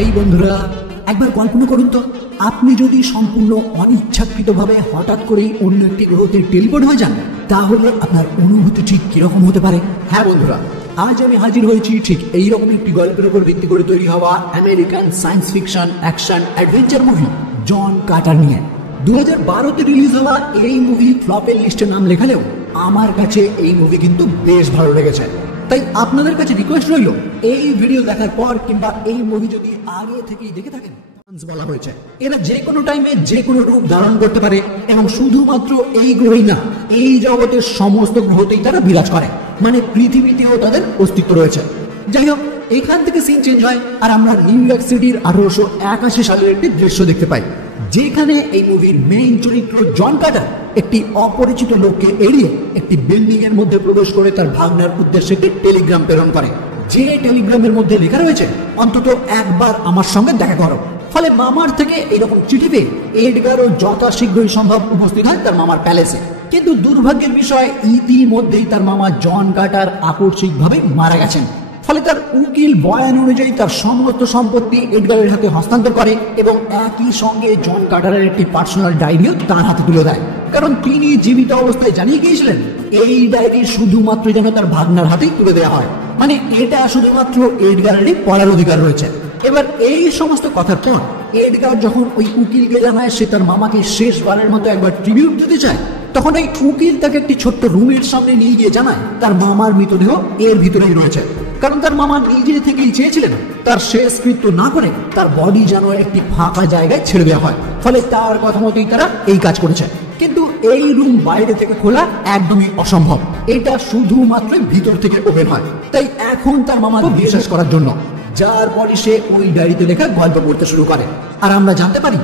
এই বন্ধুরা, একবার কল্পনা করুন তো, আপনি যদি সম্পূর্ণ অনিচ্ছাকৃতভাবে হঠাৎ করেই অন্য একটি গ্রহতে টেলিপোর্ট হয়ে যান, তাহলে আপনার অনুভূতি ঠিক কিরকম হতে পারে? হ্যাঁ বন্ধুরা, আজ আমি হাজির হয়েছি ঠিক এইরকম একটি গল্পের উপর ভিত্তি করে তৈরি হওয়া American science fiction action adventure movie John Carter নিয়ে। 2012-তে রিলিজ হওয়া এই মুভি ফ্লপের লিস্টে নাম লেখালেও আমার কাছে এই মুভি কিন্তু বেশ ভালো লেগেছে। তাই আপনাদের কাছে রিকোয়েস্ট রইল, এই ভিডিও দেখার পর কিংবা এই মুভি যদি আগে থেকেই দেখে থাকেন, বলা হয়েছে এরা যে কোনো টাইমে যে কোনো রূপ ধারণ করতে পারে এবং শুধুমাত্র এই গ্রহেই না, এই জগতের সমস্ত গ্রহতেই তারা বিরাজ করে, মানে পৃথিবীতেও তাদের অস্তিত্ব রয়েছে। যাই হোক, এখান থেকে সিন চেঞ্জ হয় আর আমরা নিউ ইয়র্ক সিটির 1881 সালের একটি দৃশ্য দেখতে পাই, যেখানে এই মুভির মেইন চরিত্র জন কার্টার একটি অপরিচিত লোককে এড়িয়ে একটি বিল্ডিং এর মধ্যে প্রবেশ করে তার ভাগনার উদ্দেশ্যে একটি টেলিগ্রাম প্রেরণ করে, যে টেলিগ্রামের মধ্যে লেখা রয়েছে অন্তত একবার আমার সঙ্গে দেখা করো। ফলে মামার থেকে এরকম চিঠি পেয়ে এডগারও যথাশীঘ্রই সম্ভব উপস্থিত হয় তার মামার প্যালেসে। কিন্তু দুর্ভাগ্যের বিষয়, ইতিমধ্যেই তার মামা জন কার্টার আকস্মিকভাবে মারা গেছেন। ফলে তার উকিল বয়ান অনুযায়ী তার সমস্ত সম্পত্তি এডগারের হাতে হস্তান্তর করে এবং একই সঙ্গে জন কার্টারের একটি পার্সোনাল ডায়েরিও তার হাতে তুলে দেয়, কারণ তিনি জীবিত অবস্থায় জানিয়ে গিয়েছিলেন এই ডায়েরি শুধুমাত্র যেন তার ভাগনার হাতেই তুলে দেওয়া হয়, মানে এটা শুধুমাত্র এডগারেরই পড়ার অধিকার রয়েছে। এবার এই সমস্ত কথার পর এডগার যখন ওই উকিলকে জানায় সে তার মামাকে শেষবারের মতো একবার ট্রিবিউট দিতে চায়, তখন এই উকিল তাকে একটি ছোট্ট রুমের সামনে নিয়ে গিয়ে জানায় তার মামার মৃতদেহ এর ভিতরেই রয়েছে, কারণ তার মামা নিজে থেকেই চেয়েছিলেন তার শেষকৃত্য না করে তার বডি যেন একটি ফাঁকা জায়গায় ছেড়ে দেওয়া হয়। ফলে তার কথা মতোই তারা এই কাজ করেছে। কিন্তু এই রুম বাইরে থেকে খোলা একদমই অসম্ভব, এটা শুধুমাত্র ভিতর থেকে ওপেন হয়। তাই এখন তার মামাকে বিশ্বাস করার জন্য, যার পরে সে ওই ডায়েরিতে লেখা গল্প পড়তে শুরু করে। আর আমরা জানতে পারি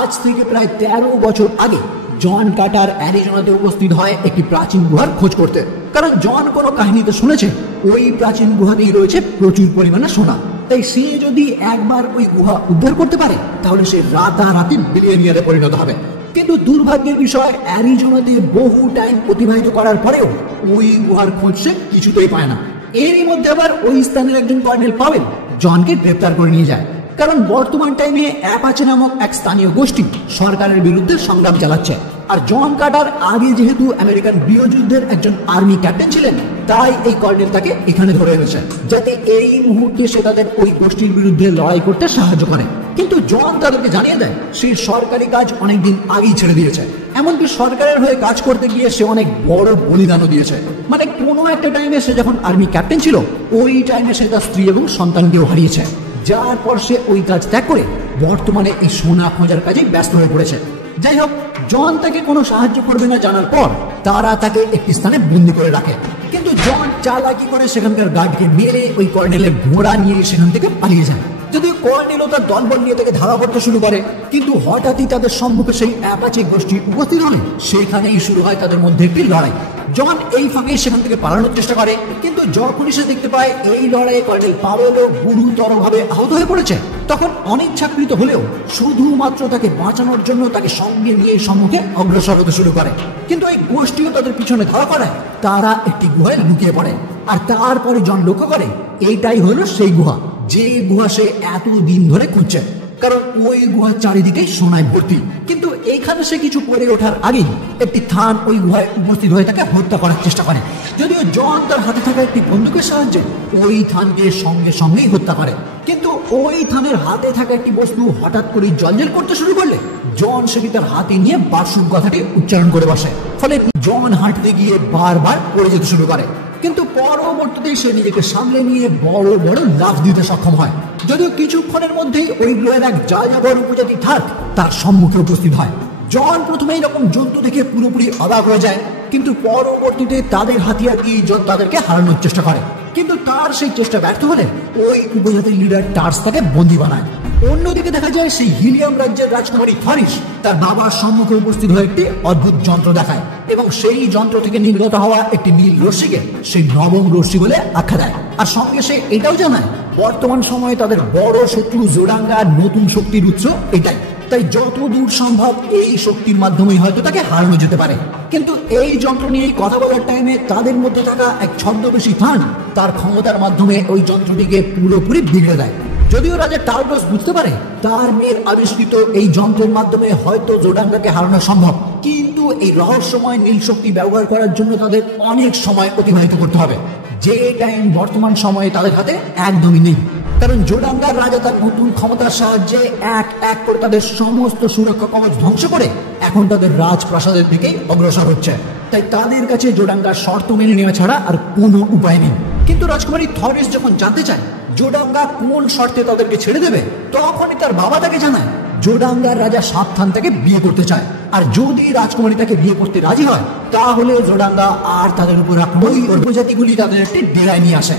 আজ থেকে প্রায় 13 বছর আগে জন কার্টার অ্যারিজোনাতে উপস্থিত হয় একটি প্রাচীন গুহার খোঁজ করতে, কারণ জন কোনো কাহিনীতে শুনেছে ওই প্রাচীন গুহাতেই রয়েছে প্রচুর পরিমাণে সোনা। তাই সে যদি একবার ওই গুহা উদ্ধার করতে পারে তাহলে সে রাতারাতি বিলিয়নিয়ারে পরিণত হবে। কিন্তু দুর্ভাগ্যের বিষয়, অ্যারিজোনাতে বহু টাইম অতিবাহিত করার পরেও ওই গুহার খোঁজ সে কিছুতেই পায় না। এরই মধ্যে আবার ওই স্থানের একজন কর্নেল পাওয়েল জনকে গ্রেপ্তার করে নিয়ে যায়, কারণ বর্তমান টাইমে অ্যাপাচে নামক এক স্থানীয় গোষ্ঠী সরকারের বিরুদ্ধে সংগ্রাম চালাচ্ছে। আর জন কার্টার আগে যেহেতু আমেরিকান গৃহযুদ্ধের একজন আর্মি ক্যাপ্টেন ছিলেন, তাই এই কর্নেল তাকে এখানে ধরে এনেছে যাতে এই মুহূর্তে সে তাদের ওই গোষ্ঠীর বিরুদ্ধে লড়াই করতে সাহায্য করে। কিন্তু জন তাদেরকে জানিয়ে দেয় সেই সরকারি কাজ অনেকদিন আগেই ছেড়ে দিয়েছে, এমনকি সরকারের হয়ে কাজ করতে গিয়ে সে অনেক বড় বলিদানও দিয়েছে। মানে কোনো একটা টাইমে সে যখন আর্মি ক্যাপ্টেন ছিল, ওই টাইমে সে তার স্ত্রী এবং সন্তানকেও হারিয়েছে, যার পর সে ওই কাজ ত্যাগ করে বর্তমানে এই সোনা খোঁজার কাজে ব্যস্ত হয়ে পড়েছে। যাই হোক, জন তাকে কোনো সাহায্য করবে না জানার পর তারা তাকে একটি স্থানে বন্দি করে রাখে। কিন্তু জন চালাকি করে সেখানকার গার্ডকে মেরে ওই কর্নেলের ঘোড়া নিয়ে সেখান থেকে পালিয়ে যায়। যদিও কর্নেল ও তার দলবল নিয়ে তাকে ধাওয়া করতে শুরু করে, কিন্তু হঠাৎই তাদের সম্মুখে সেই অ্যাপাচে গোষ্ঠী উপস্থিত হয়। সেখানেই শুরু হয় তাদের মধ্যে একটি লড়াই। জন এই ফাঁকে সেখান থেকে পালানোর চেষ্টা করে, কিন্তু যখনই সে দেখতে পায় এই লড়াইয়ে কর্নেল পাওয়েলও গুরুতরভাবে আহত হয়ে পড়েছে, তখন অনিচ্ছাকৃত হলেও শুধুমাত্র তাকে বাঁচানোর জন্য তাকে সঙ্গে নিয়ে সম্মুখে অগ্রসর হতে শুরু করে। কিন্তু এই গোষ্ঠীও তাদের পিছনে ধাওয়া করায় তারা একটি গুহায় লুকিয়ে পড়ে। আর তারপরে জন লক্ষ্য করে এইটাই হলো সেই গুহা, যে গুহা সে এতদিন ধরে খুঁজছে, কারণ ওই গুহার চারিদিকে সোনায় ভর্তি। কিন্তু এইখানে সে কিছু করে ওঠার আগেই একটি থান ওই গুহায় উপস্থিত হয়ে তাকে হত্যা করার চেষ্টা করে। যদিও জন তার হাতে থাকা একটি বন্দুকের সাহায্যে ওই থানকে সঙ্গে সঙ্গেই হত্যা করে, কিন্তু ওই থানের হাতে থাকা একটি বস্তু হঠাৎ করে জলজল করতে শুরু করলে জন সেটি তার হাতে নিয়ে বার্ষিক কথাটি উচ্চারণ করে বসে। ফলে জন হাঁটতে গিয়ে বারবার পড়ে যেতে শুরু করে, কিন্তু পরবর্তীতে সে নিজেকে সামলে নিয়ে বড় বড় লাফ দিতে সক্ষম হয়। যদিও কিছুক্ষণের মধ্যেই ওই গ্রহের এক যাযাবর উপজাতি থাক তার সম্মুখে উপস্থিত হয়। জন প্রথমে এরকম জন্তু দেখে পুরোপুরি অবাক হয়ে যায়, কিন্তু পরবর্তীতে তাদের হাতিয়ার দিয়ে জন তাদেরকে হারানোর চেষ্টা করে। কিন্তু তার সেই চেষ্টা ব্যর্থ হলে ওই উপজাতির লিডার টার্স তাকে বন্দী বানায়। অন্যদিকে দেখা যায় সেই হিলিয়াম রাজ্যের রাজকুমারী ফারিস তার বাবার সম্মুখে উপস্থিত হয়ে একটি অদ্ভুত যন্ত্র দেখায় এবং সেই যন্ত্র থেকে নির্গত হওয়া একটি নীল রশ্মিকে সেই নবম রশ্মি বলে আখ্যা দেয়। আর সঙ্গে সে এটাও জানায় বর্তমান সময়ে তাদের বড় শত্রু জোডাঙ্গার নতুন শক্তির উৎস এটাই। তাই যত দূর সম্ভব এই শক্তির মাধ্যমেই হয়তো তাকে হারানো যেতে পারে। কিন্তু এই যন্ত্র নিয়ে কথা বলার টাইমে তাদের মধ্যে থাকা এক ছদ্মবেশী থান তার ক্ষমতার মাধ্যমে ওই যন্ত্রটিকে পুরোপুরি বিগড়ে দেয়। যদিও রাজা টার্গোস বুঝতে পারে তার মেয়ের আবিষ্কৃত এই যন্ত্রের মাধ্যমে হয়তো জোডাঙ্গাকে হারানো সম্ভব, কিন্তু এই রহস্যময় নীল শক্তি ব্যবহার করার জন্য তাদের অনেক সময় অতিবাহিত করতে হবে, যে টাইম বর্তমান সময়ে তাদের হাতে একদমই নেই। কারণ জোডাঙ্গার রাজা তার নতুন ক্ষমতার সাহায্যে এক এক করে তাদের সমস্ত সুরক্ষা কবচ ধ্বংস করে এখন তাদের রাজপ্রাসাদের দিকে অগ্রসর হচ্ছে। তাই তাদের কাছে জোডাঙ্গার শর্ত মেনে নেওয়া ছাড়া আর কোনো উপায় নেই। কিন্তু রাজকুমারী থরিস যখন জানতে চায় জোডাঙ্গা কোন শর্তে তাদেরকে ছেড়ে দেবে, তখনই তার বাবা তাকে জানায় জোডাঙ্গার রাজা সাবধান তাকে বিয়ে করতে চায়, আর যদি রাজকুমারী তাকে বিয়ে করতে রাজি হয় তাহলে জোডাঙ্গা আর তাদের উপর ওই উপজাতিগুলি তাদের একটি ডেরায় নিয়ে আসে।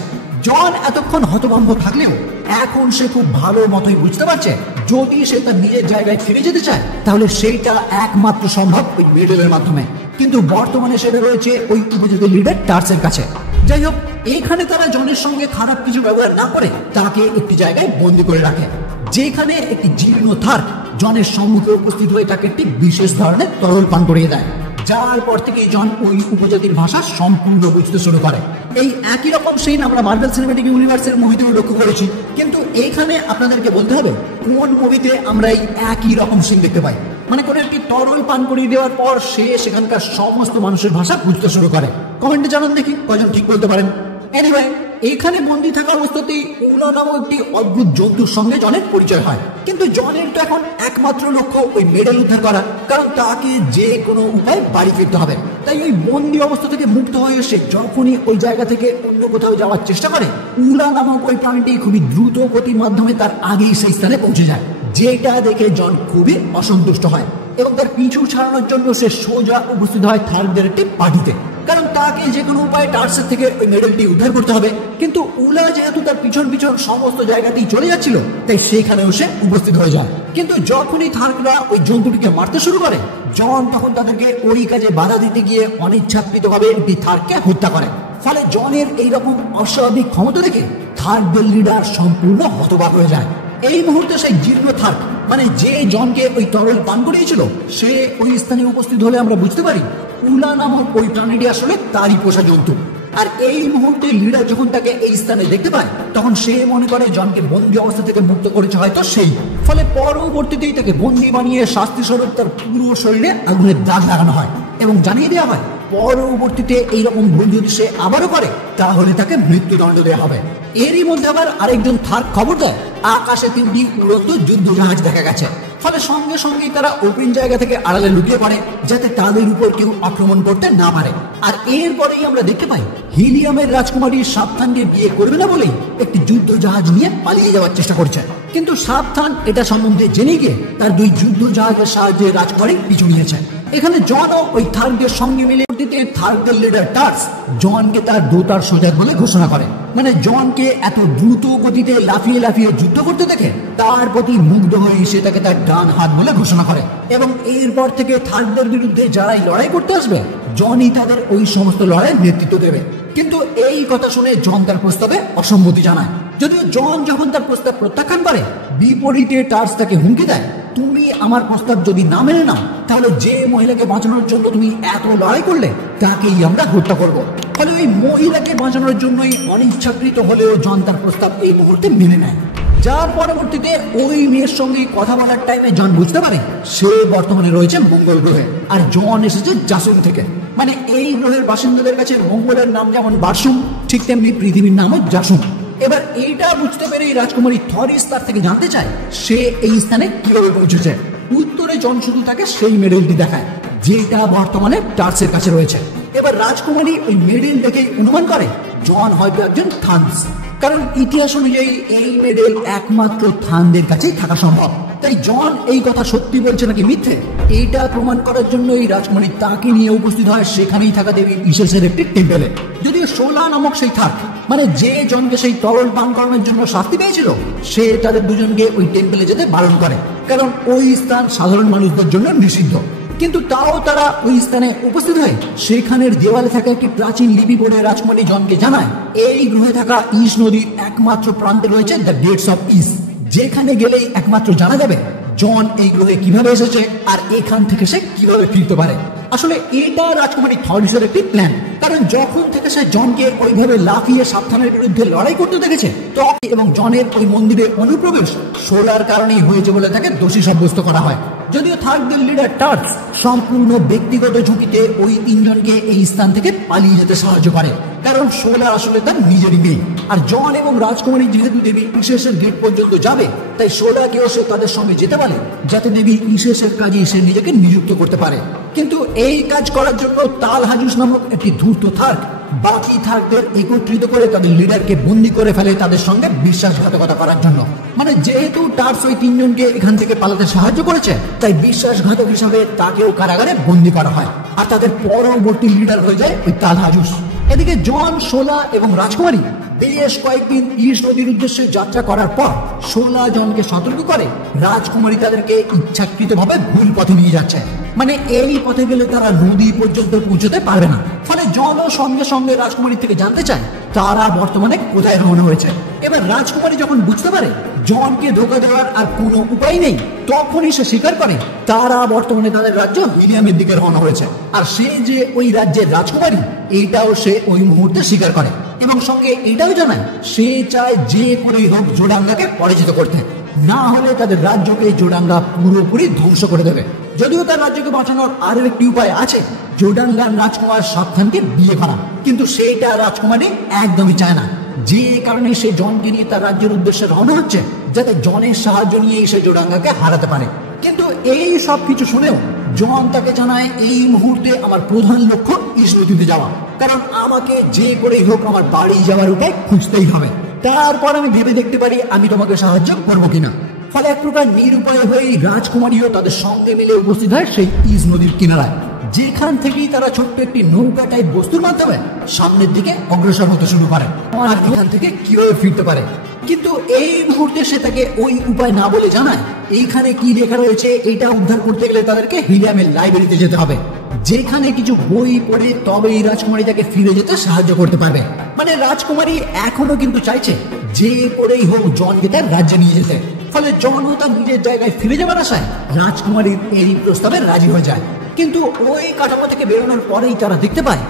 জন এতক্ষণ হতভম্ব থাকলেও এখন সে খুব ভালো মতোই বুঝতে পারছে যদি সে তার নিজের জায়গায় ফিরে যেতে চায় তাহলে সেইটা একমাত্র সম্ভব ওই মিডলের মাধ্যমে। কিন্তু বর্তমানে সেটা রয়েছে ওই উপজাতির লিডার টার্সের কাছে। যাই হোক, এখানে তারা জনের সঙ্গে খারাপ কিছু ব্যবহার না করে তাকে একটি জায়গায় বন্দী করে রাখে, যেখানে একটি জীর্ণ থার্ক জনের সম্মুখে উপস্থিত হয়ে তাকে একটি বিশেষ ধরনের তরল পান করিয়ে দেয়, যার পর থেকে জন ওই উপজাতির ভাষা সম্পূর্ণ বুঝতে শুরু করে। এই একই রকম সিন আমরা মার্ভেল সিনেম্যাটিক ইউনিভার্সের মুভিতেও লক্ষ্য করেছি, কিন্তু এখানে আপনাদেরকে বলতে হবে কোন মুভিতে আমরা এই একই রকম সিন দেখতে পাই। মানে কোনো একটি তরল পান করিয়ে দেওয়ার পর সে সেখানকার সমস্ত মানুষের ভাষা বুঝতে শুরু করে। কমেন্টে জানান দেখি কয়জন ঠিক বলতে পারেন। এনিওয়ে, এখানে বন্দী থাকা অবস্থাতেই উলা নামক একটি অদ্ভুত জন্তুর সঙ্গে জনের পরিচয় হয়। কিন্তু জনের তো এখন একমাত্র লক্ষ্য ওই মেডেল উদ্ধার করা, কারণ তাকে যে কোনো উপায়ে বাড়ি ফিরতে হবে। তাই ওই বন্দি অবস্থা থেকে মুক্ত হয়ে এসে যখনই ওই জায়গা থেকে অন্য কোথাও যাওয়ার চেষ্টা করে, উলা নামক ওই প্রাণীটি খুবই দ্রুত গতির মাধ্যমে তার আগেই সেই স্থানে পৌঁছে যায়, যেটা দেখে জন খুবই অসন্তুষ্ট হয় এবং তার পিছু ছাড়ানোর জন্য সে সোজা উপস্থিত হয় থার্কদের একটি পার্টিতে, কারণ তাকে যে কোনো উপায়ে টার্সের থেকে ওই মেডেলটি উদ্ধার করতে হবে। কিন্তু উলা যেহেতু তার পিছন পিছন সমস্ত জায়গাতেই চলে যাচ্ছিল, তাই সেখানেও সে উপস্থিত হয়ে যায়। কিন্তু যখনই থার্করা ওই জন্তুটিকে মারতে শুরু করে, জন তখন তাদেরকে ওই কাজে বাধা দিতে গিয়ে অনিচ্ছাকৃতভাবে একটি থার্ককে হত্যা করে। ফলে জনের এইরকম অস্বাভাবিক ক্ষমতা দেখে থার্কদের লিডার সম্পূর্ণ হতবাক হয়ে যায়। এই মুহূর্তে সেই জীর্ণ থার্ক, মানে যে জনকে ওই তরল পান করিয়েছিল, সে ওই স্থানে উপস্থিত হলে আমরা বুঝতে পারি উলা নামক ওই প্রাণীটি আসলে তারই পোষা জন্তু। আর এই মুহূর্তে লিডার যখন তাকে এই স্থানে দেখতে পায় তখন সে মনে করে জনকে বন্দি অবস্থা থেকে মুক্ত করেছে হয়তো সেই। ফলে পরবর্তীতেই তাকে বন্দি বানিয়ে শাস্তি স্বরূপ তার পুরো শরীরে আগুনের দাগ লাগানো হয় এবং জানিয়ে দেওয়া হয় পরবর্তীতে এইরকম ভুল যদি সে আবারও করে তাহলে তাকে মৃত্যুদণ্ড দেওয়া হবে। এরই মধ্যে আবার আরেকজন থার্ক খবর দেয় আকাশে 3টি উড়ন্ত যুদ্ধ জাহাজ দেখা গেছে। ফলে সঙ্গে সঙ্গে তারা ওপেন জায়গা থেকে আড়ালে লুকিয়ে পড়ে যাতে তাদের উপর কেউ আক্রমণ করতে না পারে। আর এরপরেই আমরা দেখতে পাই হিলিয়ামের রাজকুমারী সাবধানকে বিয়ে করবে না বলেই একটি যুদ্ধ জাহাজ নিয়ে পালিয়ে যাওয়ার চেষ্টা করছে। কিন্তু সাবধান এটা সম্বন্ধে জেনে গিয়ে তার 2 যুদ্ধ জাহাজের সাহায্যে রাজকুমারী পিছু নিয়েছে। এখানে জনও ওই থার্কদের সঙ্গে মিলে থার্কদের লিডার টার্স জনকে তার দোতার সোজাত বলে ঘোষণা করে। মানে জনকে এত দ্রুত গতিতে লাফিয়ে লাফিয়ে যুদ্ধ করতে দেখে তার প্রতি মুগ্ধ হয়ে সে তাকে তার ডান হাত বলে ঘোষণা করে এবং এরপর থেকে থার্কদের বিরুদ্ধে যারাই লড়াই করতে আসবে জনই তাদের ওই সমস্ত লড়াইয়ের নেতৃত্ব দেবে। কিন্তু এই কথা শুনে জন তার প্রস্তাবে অসম্মতি জানায়। যদিও জন যখন তার প্রস্তাব প্রত্যাখ্যান করে, বিপরীতে টার্স তাকে হুমকি দেয় তুমি আমার প্রস্তাব যদি না মেনে নাও তাহলে যে মহিলাকে বাঁচানোর জন্য তুমি এত লড়াই করলে তাকেই আমরা হত্যা করব। ফলে ওই মহিলাকে বাঁচানোর জন্যই অনিচ্ছাকৃত হলেও জন তার প্রস্তাব এই মুহূর্তে মেনে নেয়, যার পরবর্তীতে ওই মেয়ের সঙ্গে কথা বলার টাইমে জন বুঝতে পারে সে বর্তমানে রয়েছে মঙ্গল গ্রহে আর জন এসেছে জাসুম থেকে। মানে এই গ্রহের বাসিন্দাদের কাছে মঙ্গলের নাম যেমন বারসুম, ঠিক তেমনি পৃথিবীর নামও জাসুম। এবার এইটা বুঝতে পেরে রাজকুমারী থরিস তার থেকে জানতে চায় সে এই স্থানে কিভাবে পৌঁছেছে। উত্তরে জন শুধু তাকে সেই মেডেলটি দেখায় যেটা বর্তমানে টার্সের কাছে রয়েছে। এবার রাজকুমারী ওই মেডেল দেখেই অনুমান করে জন হয়তো একজন থানস, কারণ ইতিহাস অনুযায়ী এই মেডেল একমাত্র থানদের কাছেই থাকা সম্ভব। তাই জন এই কথা সত্যি বলছে নাকি মিথ্যে এইটা প্রমাণ করার জন্য এই রাজকুমারী তাকে নিয়ে উপস্থিত হয় সেখানেই থাকা দেবী ইসেসের একটি টেম্পেলে। যদিও সোলা নামক সেই থার্ক, মানে যে জনকে সেই তরল পান করানোর জন্য শাস্তি পেয়েছিল, সে তাদের দুজনকে ওই টেম্পেলে যেতে বারণ করে, কারণ ওই স্থান সাধারণ মানুষদের জন্য নিষিদ্ধ। কিন্তু তাও তারা ওই স্থানে উপস্থিত হয় সেখানের দেওয়ালে থাকা একটি প্রাচীন লিপি পড়ে রাজকুমারী জনকে জানায় এই গ্রহে থাকা ইস নদীর একমাত্র প্রান্তে রয়েছে দ্য গেটস অফ ইস, যেখানে গেলেই একমাত্র জানা যাবে জন এই গ্রহে কিভাবে এসেছে আর এখান থেকে সে কিভাবে ফিরতে পারে। আসলে এটা রাজকুমারী থর্ডিসের একটি প্ল্যান, কারণ যখন থেকে সে জনকে ওইভাবে লাফিয়ে সাবধানের বিরুদ্ধে লড়াই করতে দেখেছে তখন এবং জনের ওই মন্দিরে অনুপ্রবেশ সোলার কারণেই হয়েছে বলে তাকে দোষী সাব্যস্ত করা হয়। যদিও থার্ডদের লিডার টার্স সম্পূর্ণ ব্যক্তিগত ঝুঁকিতে ওই তিনজনকে এই স্থান থেকে পালিয়ে যেতে সাহায্য করে, কারণ সোলা আসলে তার নিজেরই মেয়ে। আর জন এবং রাজকুমারী যেহেতু দেবী ইসেসের গেট পর্যন্ত যাবে, তাই সোলাকেও সে তাদের সঙ্গে যেতে পারে যাতে দেবী ইসেসের কাজে সে নিজেকে নিযুক্ত করতে পারে। কিন্তু এই কাজ করার জন্য তালহাজুস নামক একটি ধূর্ত থার্ড বাকি থার্ডদের একত্রিত করে তাদের লিডারকে বন্দী করে ফেলে তাদের সঙ্গে বিশ্বাসঘাতকতা করার জন্য। মানে যেহেতু টার্স ওই তিনজনকে এখান থেকে পালাতে সাহায্য করেছে, তাই বিশ্বাসঘাতক হিসাবে তাকেও কারাগারে বন্দী করা হয় আর তাদের পরবর্তী লিডার হয়ে যায় ওই তালহাজুস। এদিকে জন, সোলা এবং রাজকুমারী বেশ কয়েকদিন ইস নদীর উদ্দেশ্যে যাত্রা করার পর সোলা জনকে সতর্ক করে রাজকুমারী তাদেরকে ইচ্ছাকৃতভাবে ভুল পথে নিয়ে যাচ্ছে, মানে এই পথে গেলে তারা নদী পর্যন্ত পৌঁছতে পারবে না। ফলে জনও সঙ্গে সঙ্গে রাজকুমারী থেকে জানতে চায় তারা বর্তমানে কোথায় রওনা হয়েছে। এবার রাজকুমারী যখন বুঝতে পারে জনকে ধোকা দেওয়ার আর কোনো উপায় নেই, তখনই সে স্বীকার করে তারা বর্তমানে তাদের রাজ্য হিলিয়ামের দিকে রওনা হয়েছে। আর সে যে ওই রাজ্যের রাজকুমারী এটাও সে ওই মুহূর্তে স্বীকার করে এবং সঙ্গে এটাও জানায় সে চায় যে করেই হোক জোডাঙ্গাকে পরাজিত করতে, না হলে তাদের রাজ্যকে জোডাঙ্গা পুরোপুরি ধ্বংস করে দেবে। যদিও তার রাজ্যকে বাঁচানোর আরো একটি উপায় আছে, জোডাঙ্গার রাজকুমার সাবধানকে বিয়ে করা, কিন্তু সেটা রাজকুমারী একদমই চায় না। যে কারণে সে জনকে নিয়ে তার রাজ্যের উদ্দেশ্যে রওনা হচ্ছে যাতে জনের সাহায্য নিয়ে সে জোডাঙ্গাকে হারাতে পারে। কিন্তু এই সব কিছু শুনেও জন তাকে জানায় এই মুহূর্তে আমার প্রধান লক্ষ্য ইস নদীতে যাওয়া, কারণ আমাকে যে করেই হোক আমার বাড়ি যাওয়ার উপায় খুঁজতেই হবে, তারপর আমি ভেবে দেখতে পারি আমি তোমাকে সাহায্য করবো কিনা। ফলে এক প্রকার নিরুপায় হয়েই রাজকুমারীও তাদের সঙ্গে মিলে উপস্থিত হয় সেই ইস নদীর কিনারায়, যেখান থেকেই তারা ছোট্ট একটি নৌকা টাইপ বস্তুর মাধ্যমে সামনের দিকে অগ্রসর হতে শুরু করে আর এখান থেকে কিভাবে ফিরতে পারে। কিন্তু এই মুহূর্তে সে তাকে ওই উপায় না বলে জানায় এইখানে কি লেখা রয়েছে এটা উদ্ধার করতে গেলে তাদেরকে হিলিয়ামের লাইব্রেরিতে যেতে হবে, যেখানে কিছু বই পড়ে তবেই রাজকুমারী তাকে ফিরে যেতে সাহায্য করতে পারবে। মানে রাজকুমারী এখনো কিন্তু চাইছে যে করেই হোক জনকে তার রাজ্যে নিয়ে যেতে। ফলে জনও তার নিজের জায়গায় ফিরে যাবার আশায় রাজকুমারীর এই প্রস্তাবে রাজি হয়ে যায়। কিন্তু ওই কাঠামো থেকে বেরোনোর পরেই তারা দেখতে পায়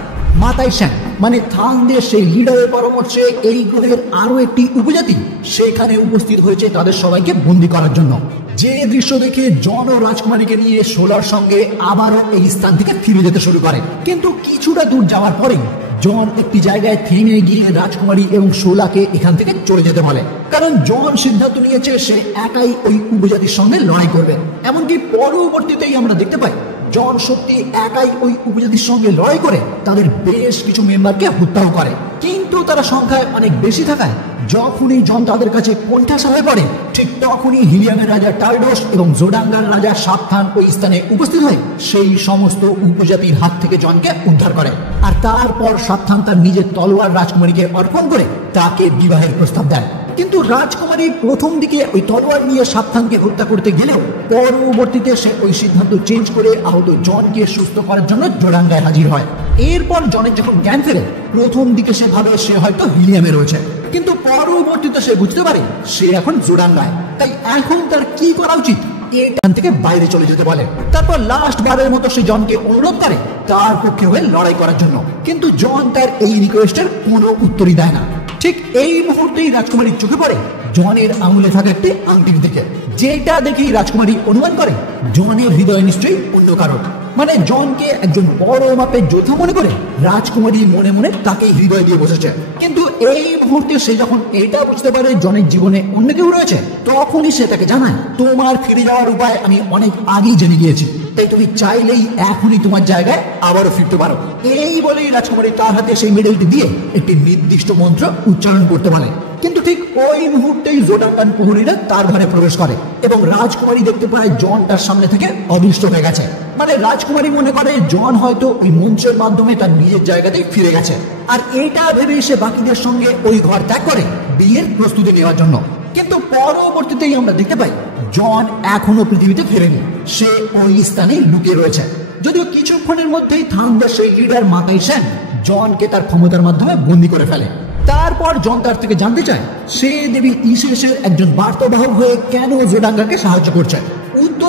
মাতাই শ্যাম মানে থানদের সেই লিডারের পরামর্শে এই গ্রহের আরো একটি উপজাতি সেখানে উপস্থিত হয়েছে তাদের সবাইকে বন্দী করার জন্য। যে দৃশ্য দেখে জন ও রাজকুমারীকে নিয়ে সোলার সঙ্গে আবারও এই স্থান থেকে ফিরে যেতে শুরু করে। কিন্তু কিছুটা দূর যাওয়ার পরেই জন একটি জায়গায় থেমে গিয়ে রাজকুমারী এবং সোলাকে এখান থেকে চলে যেতে বলে, কারণ জন সিদ্ধান্ত নিয়েছে সে একাই ওই উপজাতির সঙ্গে লড়াই করবে। এমনকি পরবর্তীতেই আমরা দেখতে পাই জন সত্যি একাই ওই উপজাতির সঙ্গে লড়াই করে তাদের বেশ কিছু মেম্বারকে হত্যাও করে। কিন্তু তারা সংখ্যায় অনেক বেশি থাকায় যখনই জন তাদের কাছে কোণঠাসা হয়ে পড়ে ঠিক তখনই হিলিয়ামের রাজা টার্ডোস এবং জোডাঙ্গার রাজা সাবধান ওই স্থানে উপস্থিত হয়ে সেই সমস্ত উপজাতির হাত থেকে জনকে উদ্ধার করে। আর তারপর সাবধান তার নিজের তলোয়ার রাজকুমারীকে অর্পণ করে তাকে বিবাহের প্রস্তাব দেন। কিন্তু রাজকুমারী প্রথম দিকে ওই তলোয়ার নিয়ে সাবধানকে হত্যা করতে গেলেও পরবর্তীতে সে ওই সিদ্ধান্ত চেঞ্জ করে আহত জনকে সুস্থ করার জন্য জোডাঙ্গায় হাজির হয়। এরপর জনের যখন জ্ঞান ফেরে প্রথম দিকে সে ভাবে সে হয়তো হিলিয়ামে রয়েছে, কিন্তু পরবর্তীতে সে বুঝতে পারে সে এখন জোডাঙ্গায়। তাই এখন তার কি করা উচিত এখান থেকে বাইরে চলে যেতে বলে। তারপর লাস্ট বারের মতো সে জনকে অনুরোধ করে তার পক্ষে হয়ে লড়াই করার জন্য, কিন্তু জন তার এই রিকোয়েস্টের কোনো উত্তরই দেয় না। ঠিক এই মুহূর্তেই রাজকুমারীর চোখে পড়ে জনের আঙুলে থাকা একটি আংটির দিকে, যেটা দেখেই রাজকুমারী অনুমান করে জনের হৃদয় নিশ্চয়ই অন্য কারণ। মানে জনকে একজন বড় মাপের যোদ্ধা মনে করে রাজকুমারী মনে মনে তাকে হৃদয় দিয়ে বসেছে। কিন্তু এই মুহূর্তে সে যখন এটা বুঝতে পারে জনের জীবনে অন্য কেউ রয়েছে তখনই সে তাকে জানায় তোমার ফিরে যাওয়ার উপায় আমি অনেক আগেই জেনে গিয়েছি, তাই তুমি চাইলেই এখনই তোমার জায়গায় আবারও ফিরতে পারো। এই বলেই রাজকুমারী তার হাতে সেই মেডেলটি দিয়ে একটি নির্দিষ্ট মন্ত্র উচ্চারণ করতে বলে। কিন্তু ঠিক ওই মুহূর্তেই জোডাঙ্গান প্রহরীরা তার ঘরে প্রবেশ করে এবং রাজকুমারী দেখতে পায় জন তার সামনে থেকে অদৃশ্য হয়ে গেছে। মানে রাজকুমারী মনে করে জন হয়তো ওই মন্ত্রের মাধ্যমে তার নিজের জায়গাতেই ফিরে গেছে, আর এটা ভেবে সে বাকিদের সঙ্গে ওই ঘর ত্যাগ করে বিয়ের প্রস্তুতি নেওয়ার জন্য। কিন্তু পরবর্তীতেই আমরা দেখতে পাই জন এখনো পৃথিবীতে ফেরেনি, সে ওই স্থানেই লুকিয়ে রয়েছে। যদিও কিছুক্ষণের মধ্যেই থান্ডার সেই লিডার মাতাই শ্যাম জনকে তার ক্ষমতার মাধ্যমে বন্দী করে ফেলে। তারপর জন তার থেকে জানতে চায় সে দেবী ইসেসের একজন বার্তাবাহক হয়ে কেন জোডাঙ্গাকে সাহায্য করছে।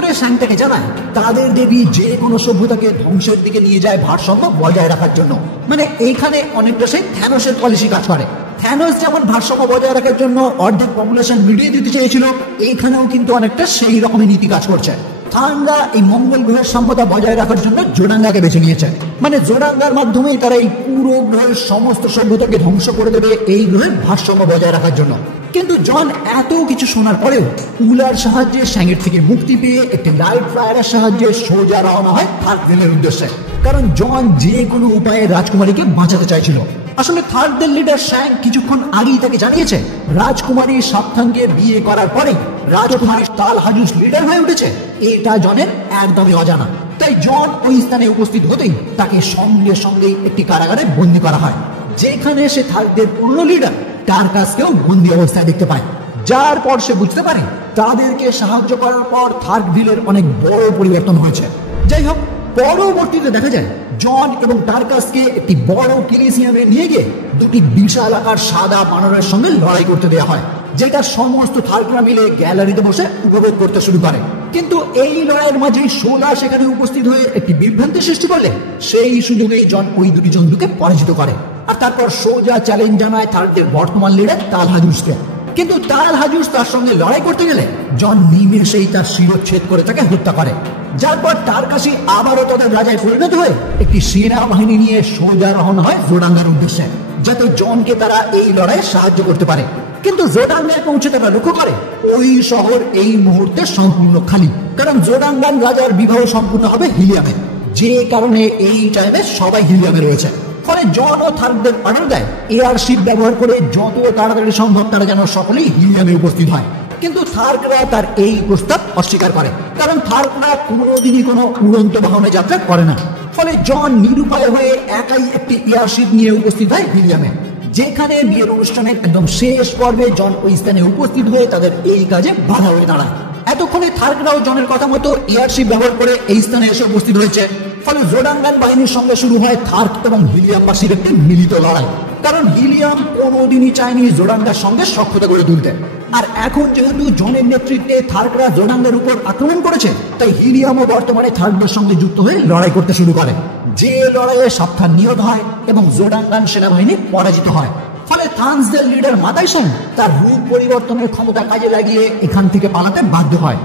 উত্তরে স্যাংটাকে জানায় তাদের দেবী যে কোনো সভ্যতাকে ধ্বংসের দিকে নিয়ে যায় ভারসাম্য বজায় রাখার জন্য। মানে এইখানে অনেকটা সেই থ্যানোসের পলিসি কাজ করে। থ্যানোস যেমন ভারসাম্য বজায় রাখার জন্য অর্ধেক পপুলেশন মিটিয়ে দিতে চেয়েছিল, এখানেও কিন্তু অনেকটা সেই রকমের নীতি কাজ করছে। থানরা এই মঙ্গল গ্রহের সম্পদা বজায় রাখার জন্য জোরাঙ্গাকে বেছে নিয়েছে। মানে জোরাঙ্গার মাধ্যমেই তারা এই পুরো গ্রহের সমস্ত সভ্যতাকে ধ্বংস করে দেবে এই গ্রহের ভারসাম্য বজায় রাখার জন্য। কিন্তু জন এত কিছু শোনার পরেও উলার সাহায্যে স্যাংয়ের থেকে মুক্তি পেয়ে একটি লাইট ফ্লায়ারের সাহায্যে সোজা রওনা হয় থার্কডেলের উদ্দেশ্যে। কারণ জন যে কোনো উপায়ে রাজকুমারীকে বাঁচাতে চাইছিল। আসলে থার্কডেল লিডার স্যাং কিছুক্ষণ আগেই তাকে জানিয়েছে রাজকুমারী সাবধানকে বিয়ে করার পরে রাজকুমারী তালহাজুস লিডার হয়ে উঠেছে। এটা জনের একদমই অজানা। তাই জন ওই স্থানে উপস্থিত হতেই তাকে সঙ্গে সঙ্গেই একটি কারাগারে বন্দী করা হয়, যেখানে সে থার্কদের পুরনো লিডার টারকাসকেও বন্দী অবস্থায় দেখতে পায়। যার পর সে বুঝতে পারে তাদেরকে সাহায্য করার পর থার্কভিলের অনেক বড় পরিবর্তন হয়েছে। যাই হোক, পরবর্তীতে দেখা যায় জন এবং টারকাসকে একটি বড় কিলিসিয়ামে নিয়ে গিয়ে দুটি বিশাল আকার সাদা বানরের সঙ্গে লড়াই করতে দেওয়া হয়, যেটা সমস্ত থার্করা মিলে গ্যালারিতে বসে উপভোগ করতে শুরু করে। কিন্তু এই লড়াইয়ের মাঝে সোলা সেখানে উপস্থিত হয়ে একটি বিভ্রান্তি সৃষ্টি করলে সেই সুযোগেই জন ওই দুটি জন্তুকে পরাজিত করে। আর তারপর সোজা চ্যালেঞ্জ জানায় থার্কদের বর্তমান লিডার তালহাজুসকে। কিন্তু তালহাজুস তার সঙ্গে লড়াই করতে গেলে জন নিমেষেই তার শিরচ্ছেদ করে তাকে হত্যা করে। যার পর টারকাসি আবারও তাদের রাজায় পরিণত হয়ে একটি সেনাবাহিনী নিয়ে সোজা রওনা হয় জোরাঙ্গার উদ্দেশ্যে, যাতে জনকে তারা এই লড়াইয়ে সাহায্য করতে পারে। কিন্তু জোরাঙ্গায় পৌঁছে তারা লক্ষ্য করে ওই শহর এই মুহূর্তে সম্পূর্ণ খালি, কারণ জোরাঙ্গান রাজার বিবাহ সম্পূর্ণ হবে হিলিয়ামে, যে কারণে এই টাইমে সবাই হিলিয়ামে রয়েছে। ফলে জন ও থার্কদের অর্ডার দেয় এয়ারশিপ ব্যবহার করে যত তাড়াতাড়ি সম্ভব তারা যেন সকলেই হিলিয়ামে উপস্থিত হয়। কিন্তু থার্করা তার এই প্রস্তাব অস্বীকার করে, কারণ থার্করা কোনোদিনই কোনো উড়ন্ত বাহনে যাত্রা করে না। ফলে জন নিরুপায় হয়ে একাই একটি এয়ারশিপ নিয়ে উপস্থিত হয় হিলিয়ামে, যেখানে বিয়ের অনুষ্ঠানের একদম শেষ পর্বে জন ওই স্থানে উপস্থিত হয়ে তাদের এই কাজে বাধা হয়ে দাঁড়ায়। এতক্ষণে থার্করাও জনের কথা মতো এয়ারশিপ ব্যবহার করে এই স্থানে এসে উপস্থিত হয়েছে। ফলে জোরাঙ্গান বাহিনীর সঙ্গে শুরু হয় থার্ক এবং হিলিয়ামবাসীর একটি মিলিত লড়াই, কারণ হিলিয়াম কোনোদিনই চায়নি জোরাঙ্গার সঙ্গে সখ্যতা গড়ে তুলতে। আর এখন যেহেতু জনের নেতৃত্বে থার্করা জোরাঙ্গার উপর আক্রমণ করেছে, তাই হিলিয়ামও বর্তমানে থার্কদের সঙ্গে যুক্ত হয়ে লড়াই করতে শুরু করে, যে লড়াইয়ে সাবধান নিহত হয় এবং জোরাঙ্গান সেনাবাহিনী পরাজিত হয়। ফলে থান্সদের লিডার মাতাইসন তার রূপ পরিবর্তনের ক্ষমতা কাজে লাগিয়ে এখান থেকে পালাতে বাধ্য হয়,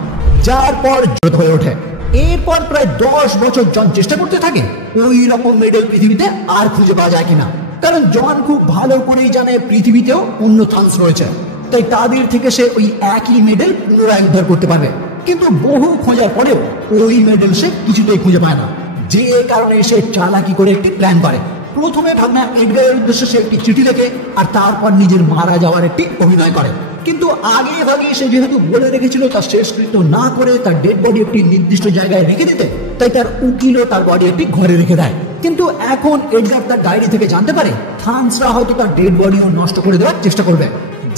যার পর জোট হয়ে ওঠে। এরপর প্রায় 10 বছর জন চেষ্টা করতে থাকে ওই রকম মেডেল পৃথিবীতে আর খুঁজে পাওয়া যায় কিনা, কারণ জন খুব ভালো করেই জানে পৃথিবীতেও অন্য থান্স রয়েছে, তাই তাদের থেকে সে ওই একই মেডেল পুনরায় উদ্ধার করতে পারবে। কিন্তু বহু খোঁজার পরেও ওই মেডেল সে কিছুতেই খুঁজে পায় না, যে কারণে সে চালাকি করে একটি প্ল্যান করে। প্রথমে ভাবনা এডগারের উদ্দেশ্যে সে একটি চিঠি লেখে, আর তারপর নিজের মারা যাওয়ার একটি অভিনয় করে। কিন্তু আগে ভাগে সে যেহেতু বলে রেখেছিল তার শেষকৃত্য না করে তার ডেড বডি একটি নির্দিষ্ট জায়গায় রেখে দিতে, তাই তার উকিলও তার বডি একটি ঘরে রেখে দেয়। কিন্তু এখন এডগার তার ডায়েরি থেকে জানতে পারে থান্সরা হয়তো তার ডেড বডিও নষ্ট করে দেওয়ার চেষ্টা করবে,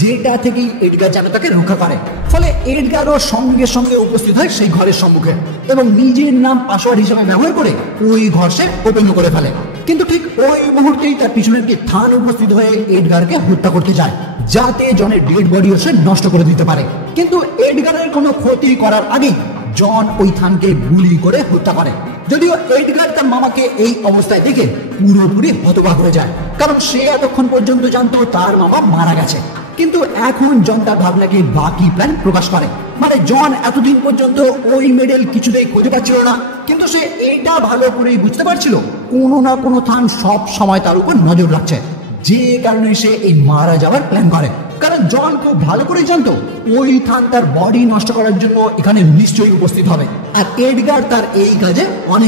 যেটা থেকেই এডগার যেন তাকে রক্ষা করে। ফলে এডগারও সঙ্গে সঙ্গে উপস্থিত হয় সেই ঘরের সম্মুখে এবং নিজের নাম পাসওয়ার্ড হিসেবে ব্যবহার করে ওই ঘর সে ওপেন করে ফেলে। কিন্তু ঠিক ওই মুহূর্তেই তার পিছনে একটি থান উপস্থিত হয়ে এডগারকে হত্যা করতে যায়, যাতে জনের ডেড বডিও সে নষ্ট করে দিতে পারে। কিন্তু এডগারের কোনো ক্ষতি করার আগেই জন ওই থানকে গুলি করে হত্যা করে। যদিও এডগার তার মামাকে এই অবস্থায় দেখে পুরোপুরি হতবাক হয়ে যায়, কারণ সে এতক্ষণ পর্যন্ত জানতো তার মামা মারা গেছে। কিন্তু এখন জন তার ভাবনাকে বাকি প্ল্যান প্রকাশ করে। মানে জন এতদিন পর্যন্ত ওই মেডেল কিছুতেই খুঁজে পাচ্ছিল না, কিন্তু সে এটা ভালো করেই বুঝতে পারছিল কোনো না কোনো থান সব সময় তার উপর নজর রাখছে, যে কারণে সে এই মারা যাওয়ার প্ল্যান করে। কারণ জন খুব ভালো করে জানতো ওই থান তার বডি নষ্ট করার জন্য এখানে নিশ্চয়ই উপস্থিত হবে, আর এডগার তার এই কাজে অনেক